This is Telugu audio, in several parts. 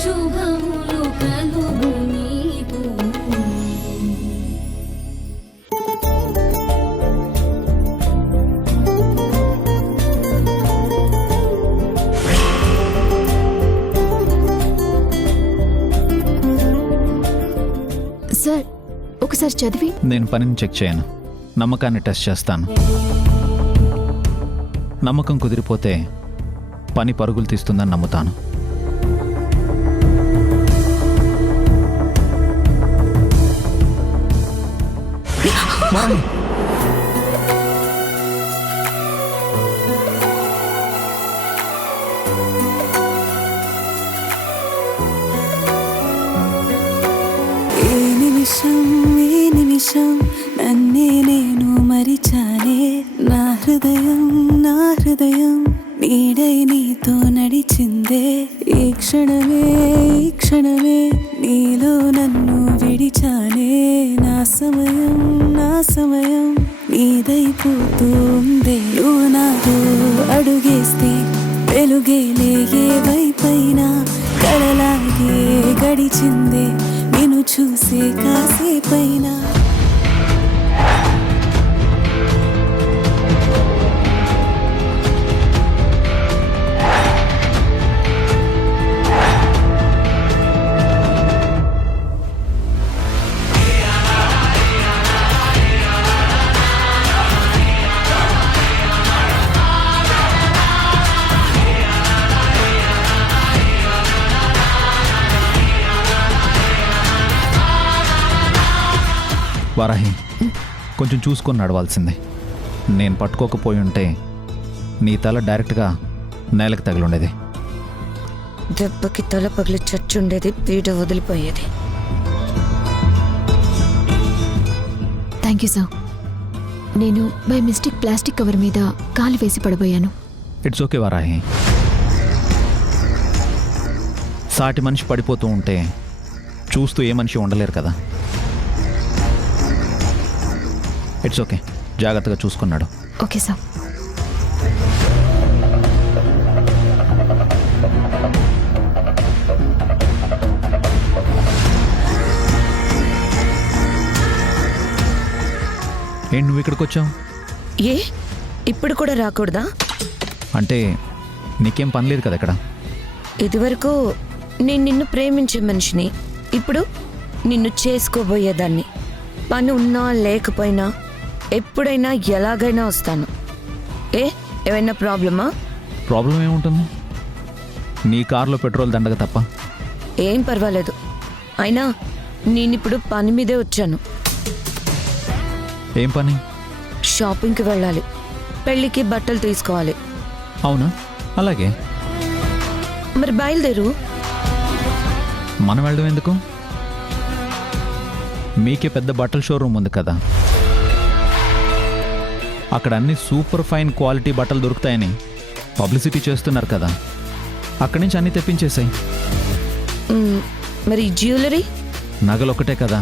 శుభములు కలుగు నీకు. సార్ ఒకసారి చదివి. నేను పనిని చెక్ చేయను, నమ్మకాన్ని టెస్ట్ చేస్తాను. నమ్మకం కుదిరిపోతే పని పరుగులు తీస్తుందని నమ్ముతాను. ఏ నిమిషం నన్నే నేను మరిచానే. నా హృదయం నీడై నీతో నడిచిందే. ఈ క్షణమే నీలో నన్ను విడిచానే. నా సమయం నీదైపోతూ ఉందే. నువ్వు నాతో అడుగేస్తే వెలుగేలే ఏ వైపైనా. కలలాగే గడిచిందే నిన్ను చూసే కాసేపైనా. వారాహి, కొంచెం చూసుకొని నడవాల్సిందే. నేను పట్టుకోకపోయి ఉంటే నీ తల డైరెక్ట్గా నేలకు తగిలుండేది. దెబ్బకి తల పగిలి చచ్చుండేది, పీడ వదిలిపోయేది. Thank you sir. నేను బై మిస్టేక్ ప్లాస్టిక్ కవర్ మీద కాలు వేసి పడబోయాను. It's okay Varahi. సాటి మనిషి పడిపోతూ ఉంటే చూస్తూ ఏ మనిషి ఉండలేరు కదా. ఇట్స్ ఓకే, జాగ్రత్తగా చూసుకున్నాడు. Okay sir. ఏంటి నువ్వు ఇక్కడికి వచ్చావు? ఏ ఇప్పుడు కూడా రాకూడదా? అంటే నీకేం పని లేదు కదా ఇక్కడ? ఇదివరకు నేను నిన్ను ప్రేమించే మనిషిని, ఇప్పుడు నిన్ను చేసుకోబోయేదాన్ని. పని ఉన్నా లేకపోయినా ఎప్పుడైనా ఎలాగైనా వస్తాను. ఏమైనా ప్రాబ్లమా? ప్రాబ్లం ఏముంటుంది? నీ కారులో పెట్రోల్ దండగ తప్ప. ఏం పర్వాలేదు. అయినా నేనిప్పుడు పని మీదే వచ్చాను. ఏం పని? షాపింగ్కి వెళ్ళాలి, పెళ్ళికి బట్టలు తీసుకోవాలి. అవునా, అలాగే. మరి బయలుదేరు. మనం వెళ్ళడం ఎందుకు? మీకే పెద్ద బట్టల షోరూమ్ ఉంది కదా, అక్కడ అన్ని సూపర్ ఫైన్ క్వాలిటీ బట్టలు దొరుకుతాయని పబ్లిసిటీ చేస్తున్నారు కదా, అక్కడి నుంచి అన్నీ తెప్పించేసాయి. మరి జ్యువెలరీ? నగలు ఒకటే కదా,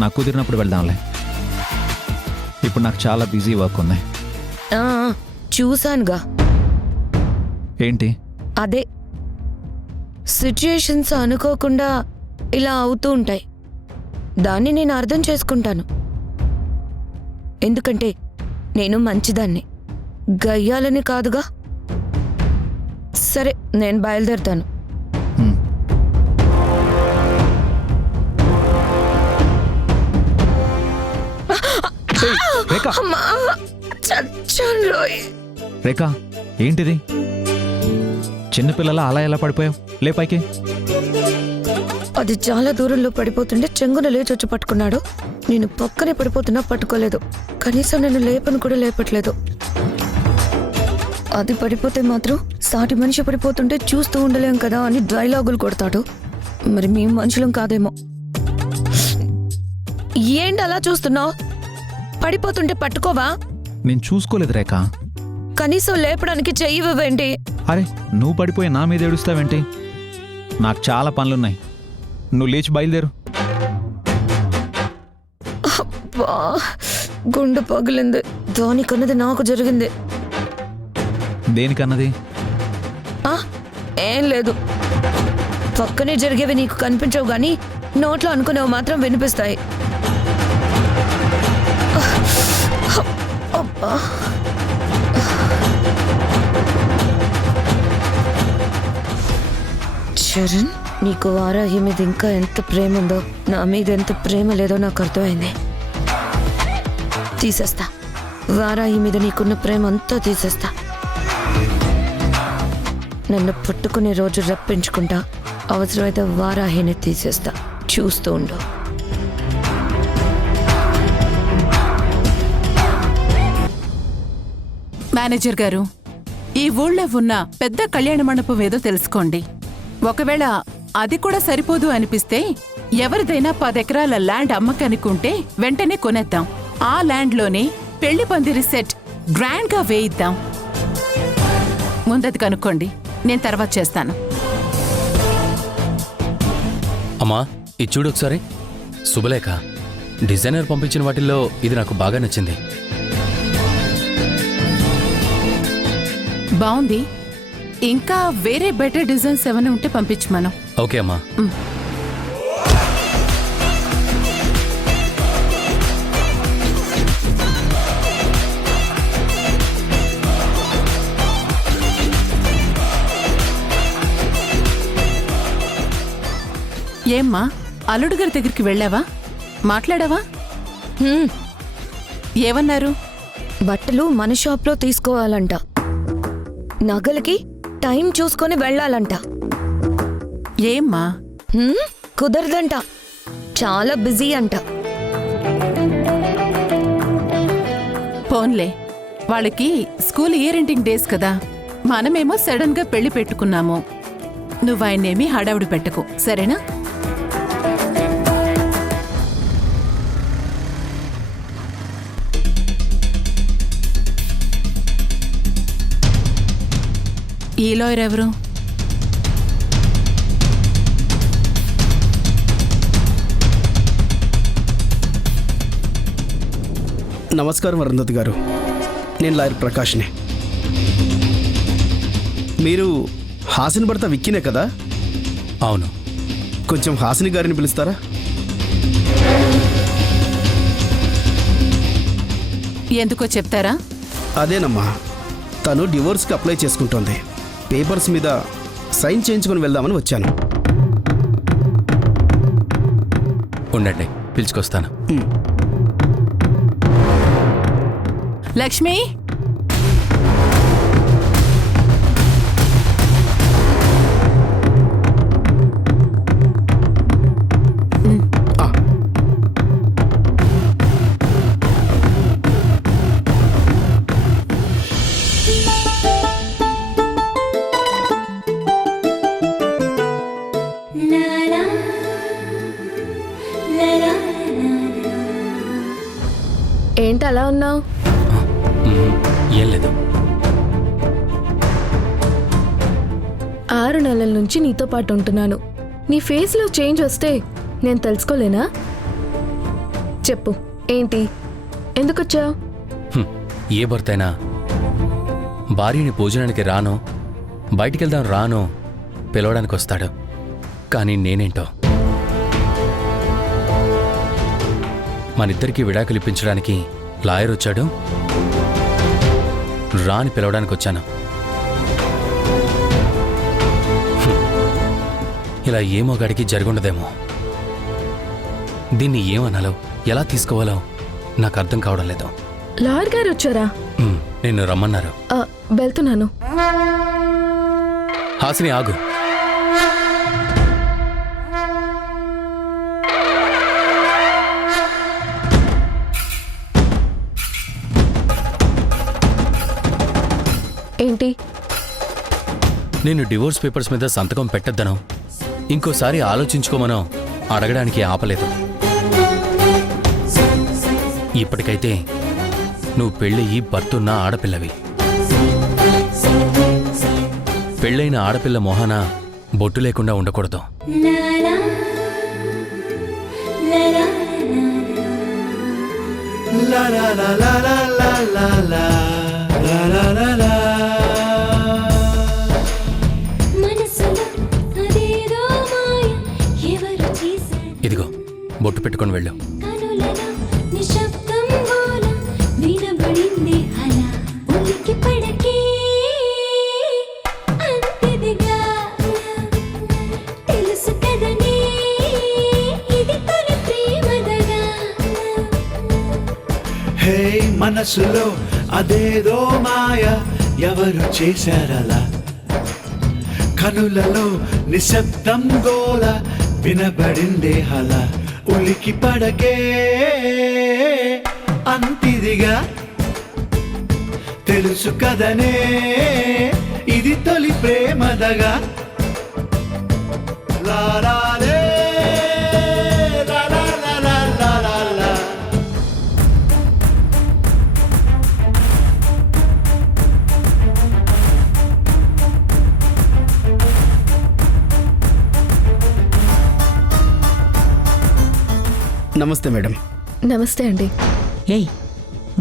నాకు కుదిరినప్పుడు వెళ్దాంలే. ఇప్పుడు నాకు చాలా బిజీ వర్క్ ఉంది. చూశానుగా. ఏంటి? అదే సిచ్యుయేషన్స్ అనుకోకుండా ఇలా అవుతూ ఉంటాయి. దాన్ని నేను అర్థం చేసుకుంటాను. ఎందుకంటే నేను మంచిదాన్ని, గయ్యాలని కాదుగా. సరే, నేను బయలుదేరుతాను. రేఖా, ఏంటిది? చిన్నపిల్లల అలా ఎలా పడిపోయావు? లే పైకి. అది చాలా దూరంలో పడిపోతుంటే చెంగున లేచొచ్చి పట్టుకున్నాడు. నేను పక్కనే పడిపోతున్నా పట్టుకోలేదు. కనీసం నన్ను లేపను కూడా లేపట్లేదు. అది పడిపోతే మాత్రం సాటి మనిషి పడిపోతుంటే చూస్తూ ఉండలేం కదా అని డైలాగులు కొడతాడు. మరి మీ మనుషులం కాదేమో. ఏంటి అలా చూస్తున్నావు? పడిపోతుంటే పట్టుకోవా? నేను చూసుకోలేదు రేఖా. కనీసం లేపడానికి చెయ్యివేంటి? అరే, నువ్వు పడిపోయి నా మీద ఏడుస్తావేంటి? నాకు చాలా పనులున్నాయి, నువ్వు లేచి బయలుదేరు. అబ్బా, గుండె పగిలింది. దానికన్నది నాకు జరిగింది. దేనికన్నది? ఏం లేదు. పక్కనే జరిగేవి నీకు కనిపించవు గాని నోట్లో అనుకునేవి మాత్రం వినిపిస్తాయి. అబ్బా. చరణ్, నీకు వారాహి మీద ఇంకా ఎంత ప్రేమ ఉందో నా మీద ఎంత ప్రేమ లేదో నాకు అర్థమైంది. తీసేస్తా, వారాహి మీద నీకున్న ప్రేమ అంతా తీసేస్తా. నన్ను పట్టుకునే రోజు రప్పించుకుంటా, అవసరమైతే వారాహిని తీసేస్తా. చూస్తూ ఉండు. మేనేజర్ గారు, ఈ ఊళ్ళో ఉన్న పెద్ద కళ్యాణ మండపం ఏదో తెలుసుకోండి. ఒకవేళ అది కూడా సరిపోదు అనిపిస్తే ఎవరిదైనా 10 ఎకరాల ల్యాండ్ అమ్మకానికి ఉంటే వెంటనే కొనేద్దాం. ఆ ల్యాండ్లోనే పెళ్లి పందిరి సెట్ గ్రాండ్ గా వేయిద్దాం. ముందది కనుక్కోండి, నేను తర్వాత చేస్తాను. అమ్మా, ఇది చూడు ఒకసారి. శుభలేఖ, డిజైనర్ పంపించిన వాటిల్లో ఇది నాకు బాగా నచ్చింది. బాగుంది. ఇంకా వేరే బెటర్ డిజైన్స్ ఏమైనా ఉంటే పంపించమను. ఓకే అమ్మా. ఏమ్మా, అల్లుడు గారి దగ్గరికి వెళ్ళావా? మాట్లాడావా? ఏమన్నారు? బట్టలు మన షాప్లో తీసుకోవాలంట, నగలకి టైం చూసుకొని వెళ్ళాలంట. ఏమ్మా? కుదరదంట, చాలా బిజీ అంట. పోన్లే, వాళ్ళకి స్కూల్ ఇయర్ ఎండింగ్ డేస్ కదా. మనమేమో సడన్ గా పెళ్లి పెట్టుకున్నాము. నువ్వాయన్నేమీ హడావుడి పెట్టకు, సరేనా? ఈ లాయర్ ఎవరు? నమస్కారం అరుంధతి గారు, నేను లాయర్ ప్రకాష్ని. మీరు హాసిని భర్త విక్కినే కదా? అవును. కొంచెం హాసిని గారిని పిలుస్తారా? ఎందుకో చెప్తారా? అదేనమ్మా, తను డివోర్స్కి అప్లై చేసుకుంటోంది. పేపర్స్ మీద సైన్ చేయించుకొని వెళ్దామని వచ్చాను. ఉండండి, పిలుచుకొస్తాను. లక్ష్మి, ఏంటి అలా ఉన్నావు? ఏం లేదు. 6 నెలల నుంచి నీతో పాటు ఉంటున్నాను. నీ ఫేస్లో చేంజ్ వస్తే నేను తెలుసుకోలేనా? చెప్పు, ఏంటి, ఎందుకొచ్చావు? ఏ భర్తైనా భార్యని భోజనానికి రానో, బయటికెళ్దాం రానో పిలవడానికి వస్తాడు. కానీ నేనేంటో, మనిద్దరికీ విడాకులు ఇప్పించడానికి లాయర్ వచ్చాడు, రాని పిలవడానికి వచ్చాను. ఇలా ఏమో గడికి జరుగుండదేమో. దీన్ని ఏమనాలో, ఎలా తీసుకోవాలో నాకు అర్థం కావడం లేదు. లాయర్ గారు వచ్చారా? నిన్ను రమ్మన్నారు. వెళ్తున్నాను. హాసిని, ఆగు. ఏంటి? నేను డివోర్స్ పేపర్స్ మీద సంతకం పెట్టద్దనో, ఇంకోసారి ఆలోచించుకోమనో అడగడానికి ఆపలేదు. ఇప్పటికైతే నువ్వు పెళ్ళయి భర్తున్న ఆడపిల్లవి. పెళ్ళైన ఆడపిల్ల మొహాన బొట్టు లేకుండా ఉండకూడదు. మనసు బొట్టు పెట్టుకొని వెళ్ళు. కనులలో నిశ్శబ్దం గోల వినబడింది అలా ఉలికి పడకే అంతిదిగా తెలుసు కదనే ఇది తొలి ప్రేమదగా. హే మనసులో అదేదో మాయ ఎవరు చేశారలా, కనులలో నిశ్శబ్దం గోల వినబడిందే హల ఉలికి పడకే అంతిదిగా తెలుసు కదనే ఇది తొలి ప్రేమదగా. లారాలే లాలాలాలాలాలా. నమస్తే మేడం. నమస్తే అండి. ఏయ్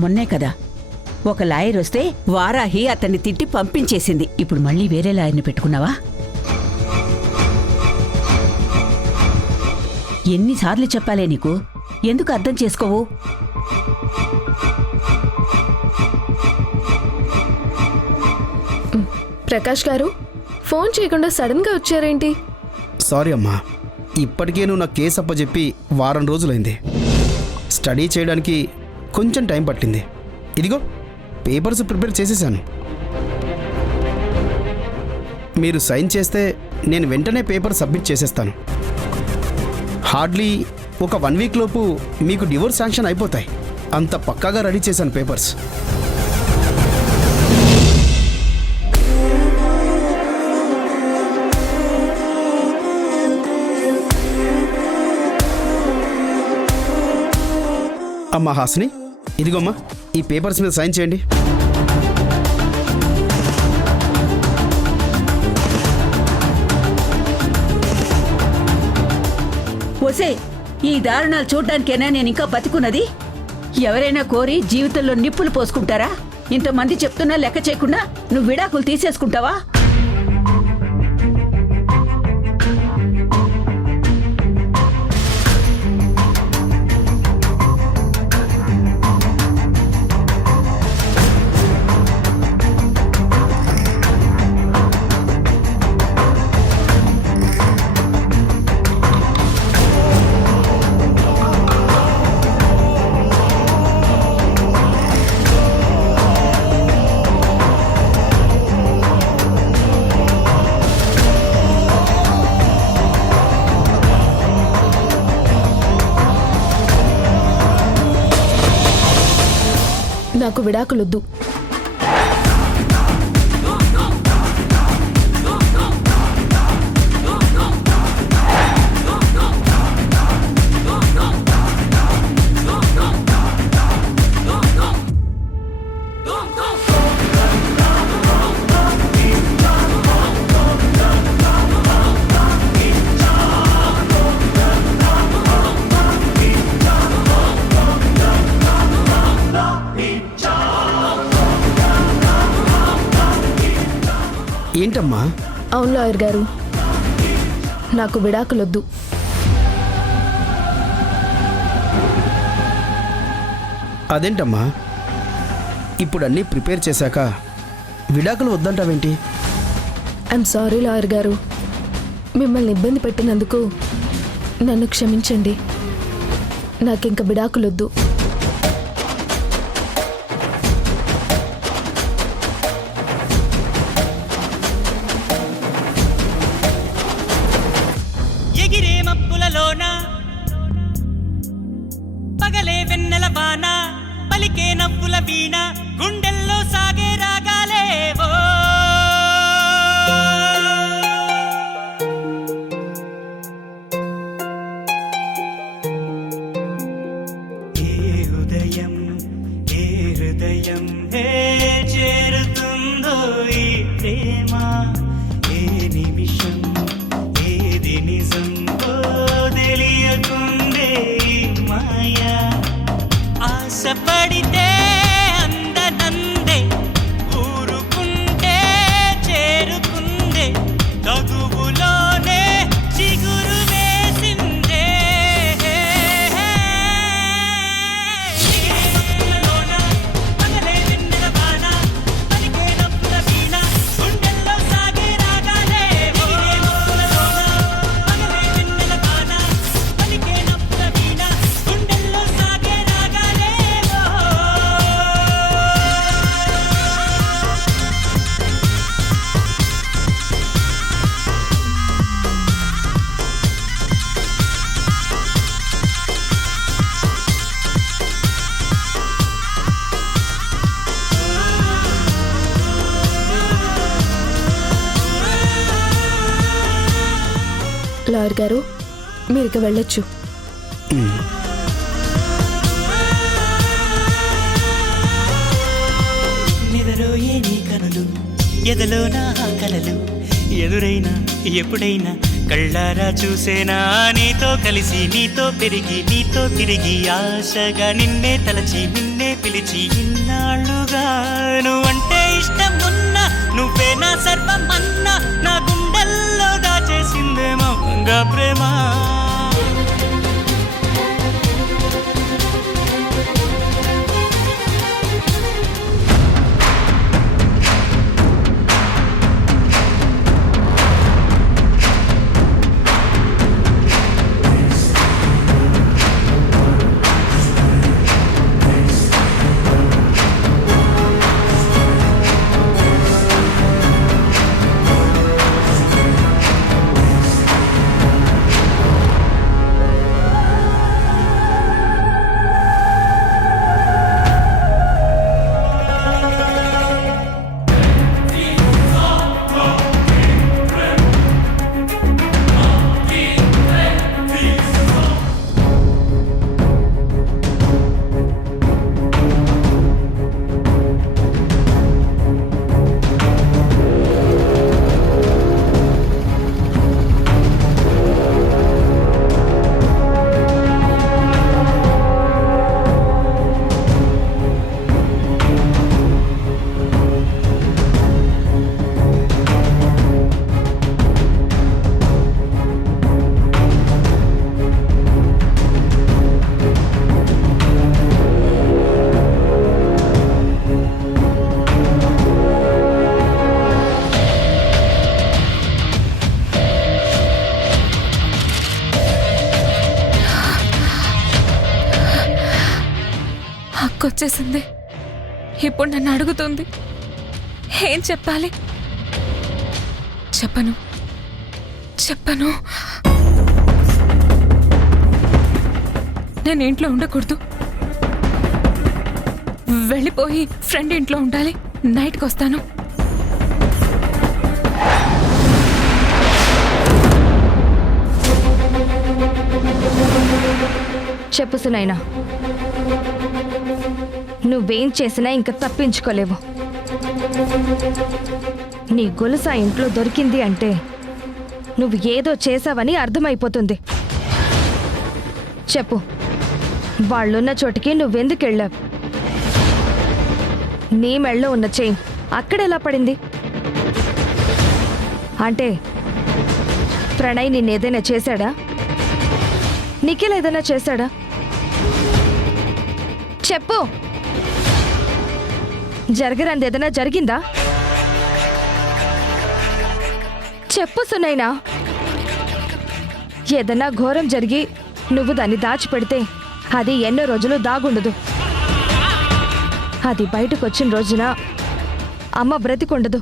మొన్నే కదా ఒక లాయర్ వస్తే వారాహి అతన్ని తిట్టి పంపించేసింది. ఇప్పుడు మళ్ళీ వేరే లాయర్ని పెట్టుకున్నావా? ఎన్నిసార్లు చెప్పాలే నీకు? ఎందుకు అర్థం చేసుకోవు? ప్రకాష్ గారు, ఫోన్ చేయకుండా సడన్గా వచ్చారేంటి? సారీ అమ్మా, ఇప్పటికే నువ్వు నా కేసు అప్పచెప్పి వారం రోజులైంది. స్టడీ చేయడానికి కొంచెం టైం పట్టింది. ఇదిగో పేపర్స్ ప్రిపేర్ చేసేసాను. మీరు సైన్ చేస్తే నేను వెంటనే పేపర్ సబ్మిట్ చేసేస్తాను. హార్డ్లీ ఒక 1 వీక్ లోపు మీకు డివోర్స్ శాంక్షన్ అయిపోతాయి. అంత పక్కాగా రెడీ చేశాను పేపర్స్. అమ్మా హాసిని, ఇదిగోమ్మా ఈ పేపర్స్ మీద సైన్ చేయండి. ఒసే, ఈ దారుణాలు చూడ్డానికేనా నేను ఇంకా బతికున్నది? ఎవరైనా కోరి జీవితంలో నిప్పులు పోసుకుంటారా? ఇంతమంది చెప్తున్నా లెక్క చేయకుండా నువ్వు విడాకులు తీసేసుకుంటావా? నాకు విడాకులొద్దు. ఏంటమ్మా? అవును లాయర్ గారు, నాకు విడాకులొద్దు. అదేంటమ్మా, ఇప్పుడు అన్నీ ప్రిపేర్ చేశాక విడాకులు వద్దంటావేంటి? ఐఎమ్ సారీ లాయర్ గారు, మిమ్మల్ని ఇబ్బంది పెట్టినందుకు నన్ను క్షమించండి. నాకింక విడాకులొద్దు. ఎగిరే మబ్బులలోన పగలే వెన్నెల వాన పలికే నవ్వుల వీణ గుండెల్లో సాగే రాగాలేవో. ఏ ఉదయం ఏ హృదయం చేరుతుందో ఈ ప్రేమ, ఏ నిమిషం ఏది నిజం తెలియకుందే మాయా. ఆశపడితే అందనందే లాయర్ గారు మీరు ఇక వెళ్ళొచ్చు. నిదరోయే నీ కనులు ఎదలో నా కలలు ఎదురైనా ఎప్పుడైనా కళ్ళారా చూసేనా నీతో కలిసి నీతో పెరిగి నీతో తిరిగి ఆశగా నిన్నే తలచి నిన్నే పిలిచి ఇన్నాళ్ళుగా నువ్వంటే ఇష్టం ఉన్నా నువ్వే నా సర్వం అన్నా నా గుండెల్లో దాచేసిందేమో గంగా ప్రేమ. వచ్చేసింది. ఇప్పుడు నన్ను అడుగుతుంది ఏం చెప్పాలి. చెప్పను చెప్పను నేను ఇంట్లో ఉండకూడదు, వెళ్ళిపోయి ఫ్రెండ్ ఇంట్లో ఉండాలి. నైట్కి వస్తాను. చెప్పు సునైనా, నువ్వేం చేసినా ఇంకా తప్పించుకోలేవు. నీ గొలుసు ఆ ఇంట్లో దొరికింది అంటే నువ్వు ఏదో చేసావని అర్థమైపోతుంది. చెప్పు, వాళ్ళున్న చోటికి నువ్వెందుకు వెళ్ళావు? నీ మెళ్ళో ఉన్న చైన్ అక్కడెలా పడింది? అంటే ప్రణయ్ నిన్నేదైనా చేశాడా? నిఖిల్ ఏదైనా చేశాడా? చెప్పు, జరగరాంది ఏదైనా జరిగిందా? చెప్పు సునైనా. ఏదైనా ఘోరం జరిగి నువ్వు దాన్ని దాచిపెడితే అది ఎన్నో రోజులు దాగుండదు. అది బయటకు వచ్చిన రోజున అమ్మ బ్రతికుండదు.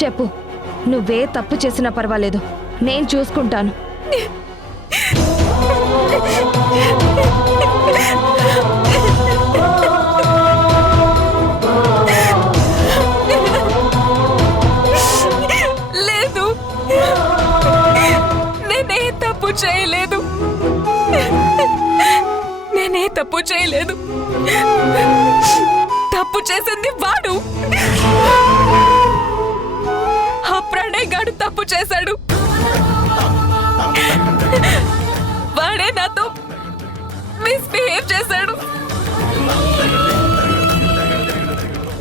చెప్పు, నువ్వే తప్పు చేసినా పర్వాలేదు, నేను చూసుకుంటాను. లేదు, నేనే తప్పు చేయలేదు. నేనే తప్పు చేయలేదు. తప్పు చేసింది వాడు. ఆ ప్రణయ్ గాడు తప్పు చేశాడు. వాడే నాతో మిస్బిహేవ్ చేశాడు.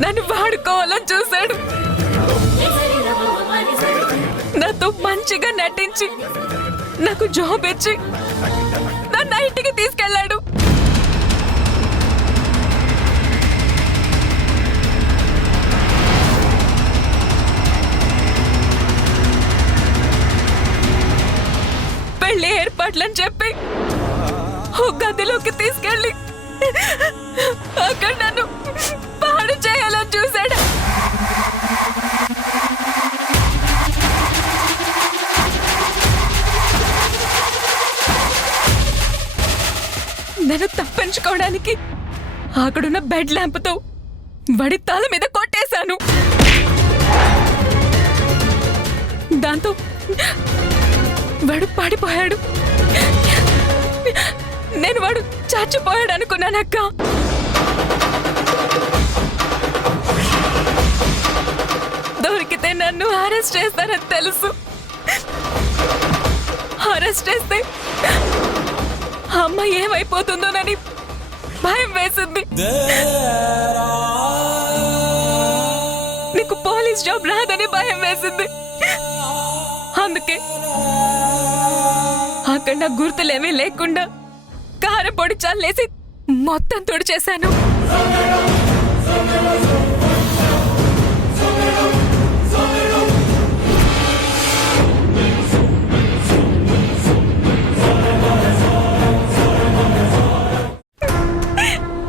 నన్ను వాడుకోవాలని చూశాడు. నాతో మంచిగా నటించి నాకు జాబ్ ఇచ్చి నన్ను ఇంటికి తీసుకెళ్ళాడు. పెళ్లి ఏర్పాట్లని చెప్పి ఓ గదిలోకి తీసుకెళ్ళి అక్కడ నన్ను పాడు చేయాలని చూశాడు. నేను తప్పించుకోవడానికి అక్కడున్న బెడ్ ల్యాంప్తో వాడి తల మీద కొట్టేశాను. ఉన్నానక్క. దొరికితే నన్ను అరెస్ట్ చేస్తారని తెలుసు. అరెస్ట్ చేస్తే అమ్మ ఏమైపోతుందోనని భయం వేసింది. నీకు పోలీస్ జాబ్ రాదని భయం వేసింది. అందుకే అక్కడ నా గుర్తులేమీ లేకుండా కారం పొడి చల్లేసి మొత్తం తుడిచేశాను.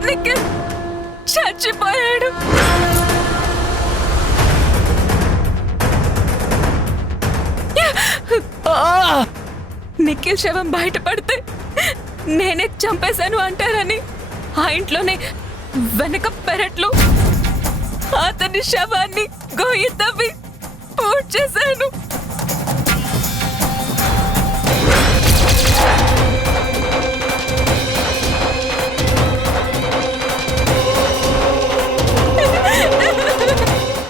నిఖిల్ చచ్చిపోయాడు. నిఖిల్ శవం బయటపడితే నేనే చంపేశాను అంటారని ఆ ఇంట్లోనే వెనక పెరట్లో అతని శవాన్ని గొయ్యి తవ్వి పూడ్చేశాను.